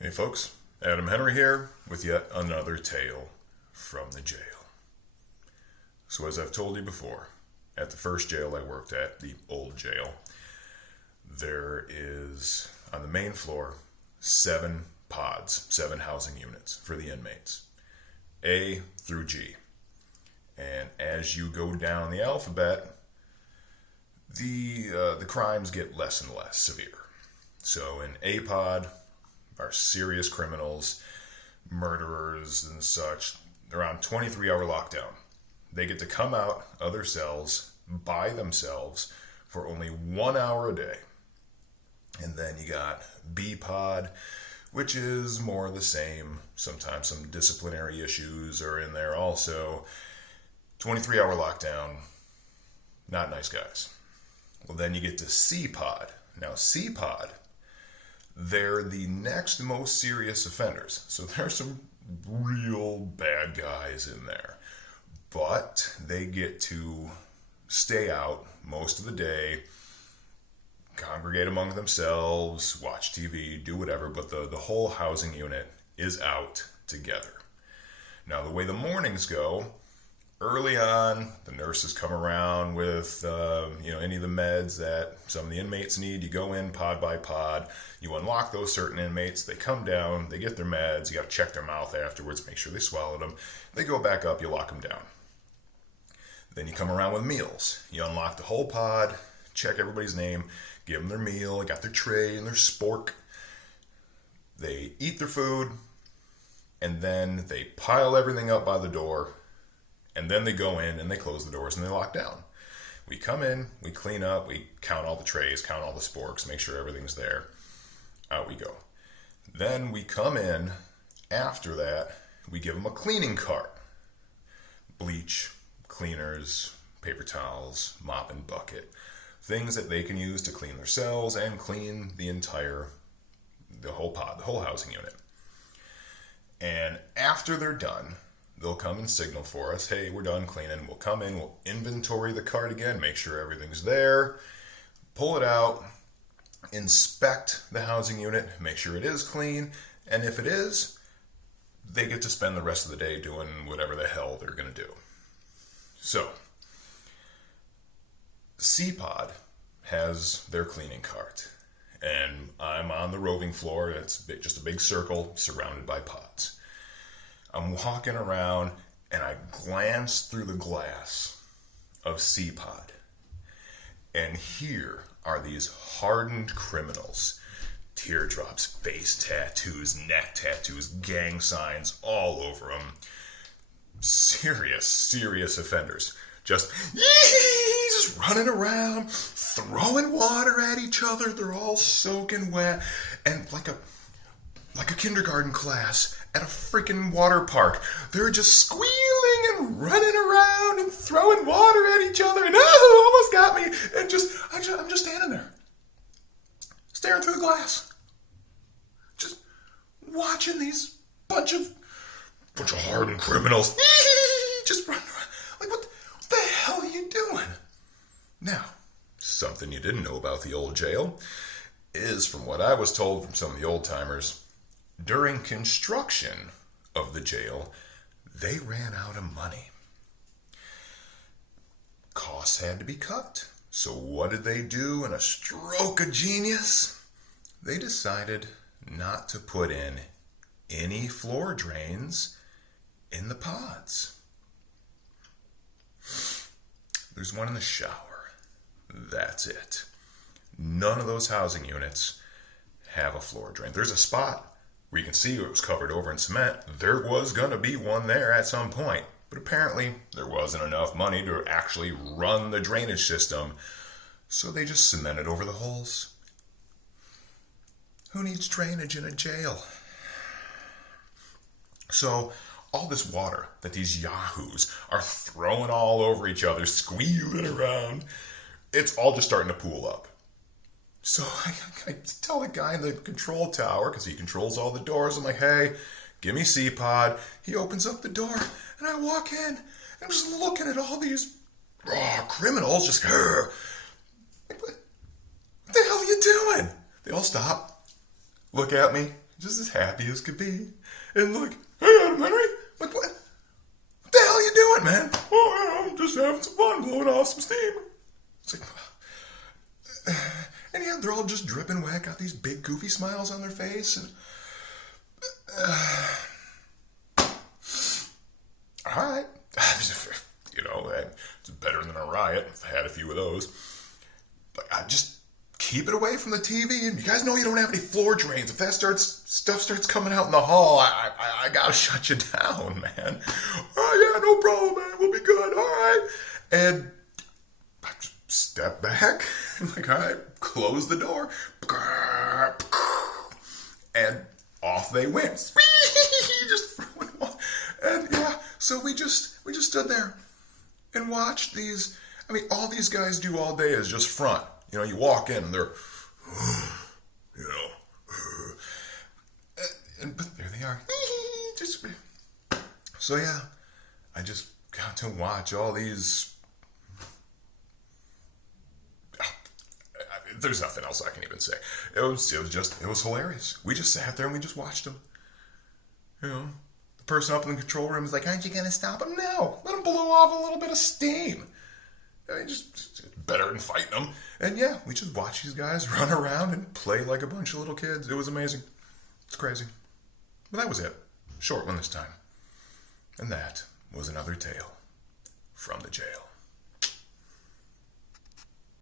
Hey folks, Adam Henry here with yet another tale from the jail. So as I've told you before, at the first jail I worked at, the old jail, there is, on the main floor, 7 pods, 7 housing units for the inmates, A through G. And as you go down the alphabet, the crimes get less and less severe. So in A pod are serious criminals, murderers and such. They're on 23-hour lockdown. They get to come out of their cells by themselves for only 1 hour a day. And then you got B pod, which is more of the same. Sometimes some disciplinary issues are in there also. 23-hour lockdown, not nice guys. Well, then you get to C pod. Now C pod, they're the next most serious offenders. So there's some real bad guys in there. But they get to stay out most of the day, congregate among themselves, watch TV, do whatever, but the whole housing unit is out together. Now, the way the mornings go, early on, the nurses come around with any of the meds that some of the inmates need. You go in pod by pod. You unlock those certain inmates. They come down. They get their meds. You got to check their mouth afterwards, make sure they swallowed them. They go back up. You lock them down. Then you come around with meals. You unlock the whole pod, check everybody's name, give them their meal, got their tray and their spork. They eat their food, and then they pile everything up by the door. And then they go in and they close the doors and they lock down. We come in, we clean up, we count all the trays, count all the sporks, make sure everything's there. Out we go. Then we come in, after that, we give them a cleaning cart. Bleach, cleaners, paper towels, mop and bucket. Things that they can use to clean their cells and clean the whole pod, the whole housing unit. And after they're done, they'll come and signal for us, hey, we're done cleaning. We'll come in, we'll inventory the cart again, make sure everything's there, pull it out, inspect the housing unit, make sure it is clean, and if it is, they get to spend the rest of the day doing whatever the hell they're going to do. So, C-Pod has their cleaning cart, and I'm on the roving floor. It's just a big circle surrounded by pods. I'm walking around and I glance through the glass of C-Pod. And here are these hardened criminals. Teardrops, face tattoos, neck tattoos, gang signs all over them. Serious offenders. Just running around, throwing water at each other. They're all soaking wet. And like a kindergarten class at a freaking water park. They're just squealing and running around and throwing water at each other and almost got me. And I'm just standing there, staring through the glass, just watching these bunch of hardened criminals just run around. Like, what the hell are you doing? Now, something you didn't know about the old jail is, from what I was told from some of the old timers, during construction of the jail, they ran out of money. Costs had to be cut. So what did they do in a stroke of genius? They decided not to put in any floor drains in the pods. There's one in the shower. That's it. None of those housing units have a floor drain. There's a spot where you can see it was covered over in cement. There was going to be one there at some point, but apparently there wasn't enough money to actually run the drainage system, so they just cemented over the holes. Who needs drainage in a jail? So all this water that these yahoos are throwing all over each other, squealing around, it's all just starting to pool up. So I tell the guy in the control tower, because he controls all the doors, I'm like, hey, give me C-Pod. He opens up the door, and I walk in, and I'm just looking at all these criminals, just, like, what the hell are you doing? They all stop, look at me, just as happy as could be. And like, hey, Adam Henry, like, what the hell are you doing, man? Oh, yeah, I'm just having some fun, blowing off some steam. It's like, and yeah, they're all just dripping wet, got these big goofy smiles on their face, and all right, you know, it's better than a riot. I've had a few of those. But I just keep it away from the TV, and you guys know you don't have any floor drains. If that stuff starts coming out in the hall, I gotta shut you down, man. Oh yeah, no problem, man. We'll be good. All right. And I just step back. I'm like, all right, close the door. And off they went. Just throwing them off. And yeah, so we just stood there and watched these. I mean, all these guys do all day is just front. You know, you walk in and they're, you know, but there they are. So yeah, I just got to watch all these. There's nothing else I can even say. It was hilarious. We just sat there and we just watched them. You know, the person up in the control room is like, aren't you going to stop them? No, let them blow off a little bit of steam. I mean, just better than fighting them. And yeah, we just watch these guys run around and play like a bunch of little kids. It was amazing. It's crazy. But that was it. Short one this time. And that was another tale from the jail.